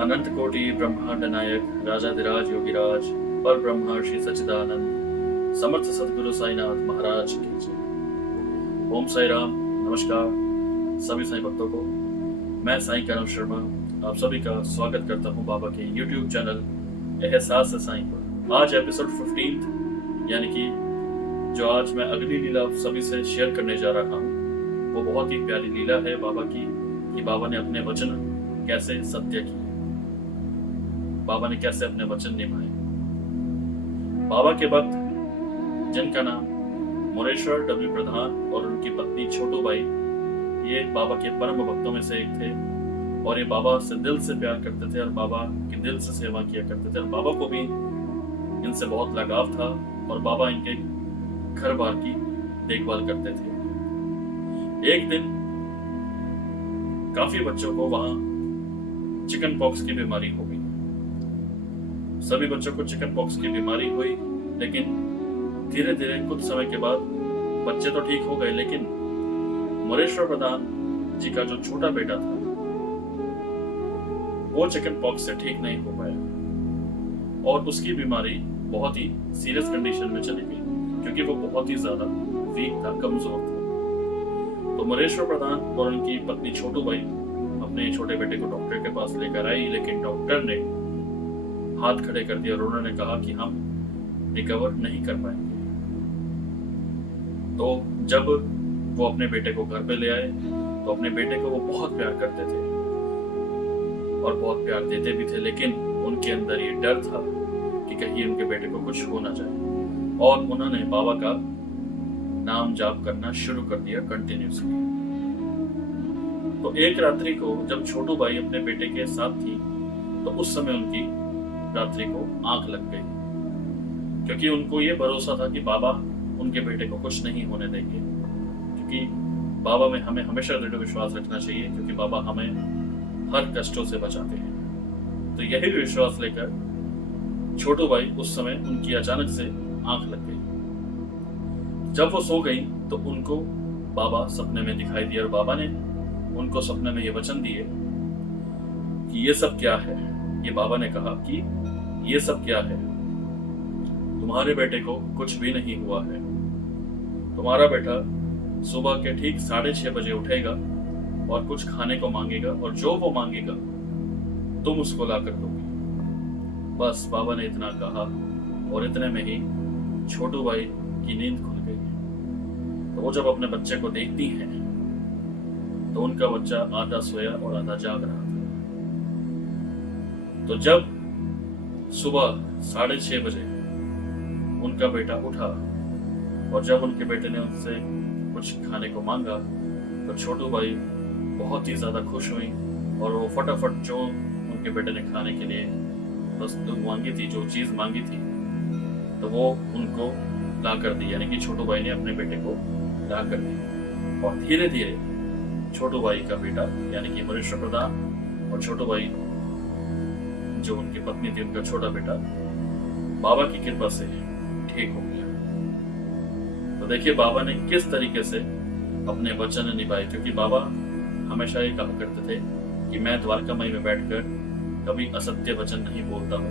अनंत कोटि ब्रह्मांड नायक राजाधिराज योगीराज पर ब्रह्मा श्री सच्चिदानंद समर्थ सदगुरु साईनाथ महाराज की जय। ओम साई राम। नमस्कार सभी साईं भक्तों को। मैं साईं करण शर्मा आप सभी का स्वागत करता हूं बाबा के YouTube चैनल एहसास से साईं पर। आज एपिसोड 15 यानी कि जो आज मैं अगली लीला आप सभी से शेयर करने जा रहा हूं वो बहुत ही प्यारी लीला है बाबा की, कि बाबा ने अपने वचन कैसे सत्य किए, बाबा ने कैसे अपने वचन निभाए। बाबा के भक्त जिनका नाम मोरेश्वर डब्ल्यू प्रधान और उनकी पत्नी छोटू बाई, ये बाबा के परम भक्तों में से एक थे और ये बाबा से दिल से प्यार करते थे और बाबा की दिल से सेवा किया करते थे और बाबा को भी इनसे बहुत लगाव था और बाबा इनके घर बार की देखभाल करते थे। एक दिन काफी बच्चों को वहां चिकन पॉक्स की बीमारी हो गई। सभी बच्चों को चिकन पॉक्स की बीमारी हुई, लेकिन धीरे धीरे कुछ समय के बाद बच्चे तो ठीक हो गए, लेकिन मोरेश्वर प्रधान जी का जो छोटा बेटा था वो चिकन पॉक्स से ठीक नहीं हो पाया और उसकी बीमारी बहुत ही सीरियस कंडीशन में चली गई, क्योंकि वो बहुत ही ज्यादा वीक था, कमजोर था। तो मोरेश्वर प्रधान और उनकी पत्नी छोटू बाई अपने छोटे बेटे को डॉक्टर के पास लेकर आई, लेकिन डॉक्टर ने हाथ खड़े कर दिया और उन्होंने कहा कि हम रिकवर नहीं कर पाएंगे। तो जब वो अपने बेटे को घर पे ले आए तो अपने बेटे को वो बहुत प्यार करते थे और बहुत प्यार देते भी थे, लेकिन उनके अंदर ये डर था कि कहीं उनके बेटे को कुछ हो ना जाए और उन्होंने बाबा का नाम जाप करना शुरू कर दिया कंटिन्यूसली। तो एक रात्रि को जब छोटू बाई अपने बेटे के साथ थी तो उस समय उनकी रात्रि को आंख लग गई, क्योंकि उनको ये भरोसा था कि बाबा उनके बेटे को कुछ नहीं होने देंगे, क्योंकि बाबा में हमें हमेशा दृढ़ विश्वास रखना चाहिए, क्योंकि बाबा हमें हर कष्टों से बचाते हैं। तो यही विश्वास लेकर छोटू बाई उस समय उनकी अचानक से आंख लग गई। जब वो सो गई तो उनको बाबा सपने में दिखाई दिए और बाबा ने उनको सपने में ये वचन दिए कि ये सब क्या है। ये बाबा ने कहा कि ये सब क्या है, तुम्हारे बेटे को कुछ भी नहीं हुआ है। तुम्हारा बेटा सुबह के ठीक 6:30 बजे उठेगा और कुछ खाने को मांगेगा और जो वो मांगेगा तुम उसको ला कर दोगे। बस बाबा ने इतना कहा और इतने में ही छोटू बाई की नींद खुल गई। तो वो जब अपने बच्चे को देखती हैं तो उनका बच्चा आधा सोया और आधा जाग रहा था। तो जब सुबह 6:30 बजे उनका बेटा उठा और जब उनके बेटे ने उनसे कुछ खाने को मांगा तो छोटू बाई बहुत ही ज्यादा खुश हुई और वो फटाफट जो उनके बेटे ने खाने के लिए वस्तु मांगी थी, जो चीज मांगी थी, तो वो उनको ला कर दी, यानी कि छोटू बाई ने अपने बेटे को ला कर दी। और धीरे धीरे छोटू बाई का बेटा यानी कि मोरेश्वर प्रधान और छोटू बाई जो उनकी पत्नी थी, उनका छोटा बेटा बाबा की कृपा से ठीक हो गया। तो देखिए बाबा ने किस तरीके से अपने वचन निभाए, क्योंकि बाबा हमेशा ये कहा करते थे कि मैं द्वारकामाई में बैठकर कभी असत्य वचन नहीं बोलता हूँ,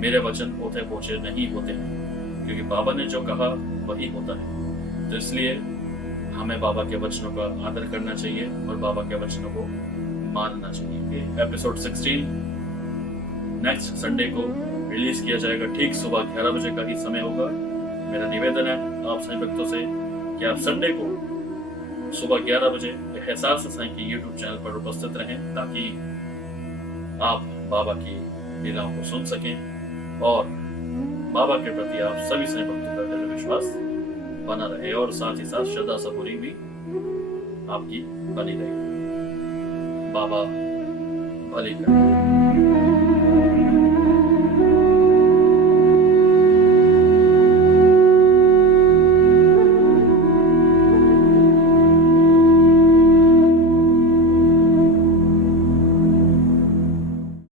मेरे वचन ओथे पोछे नहीं होते हैं, क्योंकि बाबा ने जो कहा वही होता है। तो इसलिए हमें बाबा के वचनों का आदर करना चाहिए और बाबा के वचनों को मानना चाहिए। एपिसोड 16 नेक्स्ट संडे को रिलीज किया जाएगा, ठीक सुबह 11 बजे का ही समय होगा। मेरा निवेदन है आप सभी भक्तों से कि आप संडे को सुबह 11 बजे एहसास साईं की YouTube चैनल पर उपस्थित रहें, ताकि आप बाबा की लीलाओं को सुन सकें और बाबा के प्रति आप सभी साईं भक्तों का दृढ़ विश्वास बना रहे और साथ ही साथ श्रद्धा सबूरी भी आपकी बनी रहे। बाबा भली करे।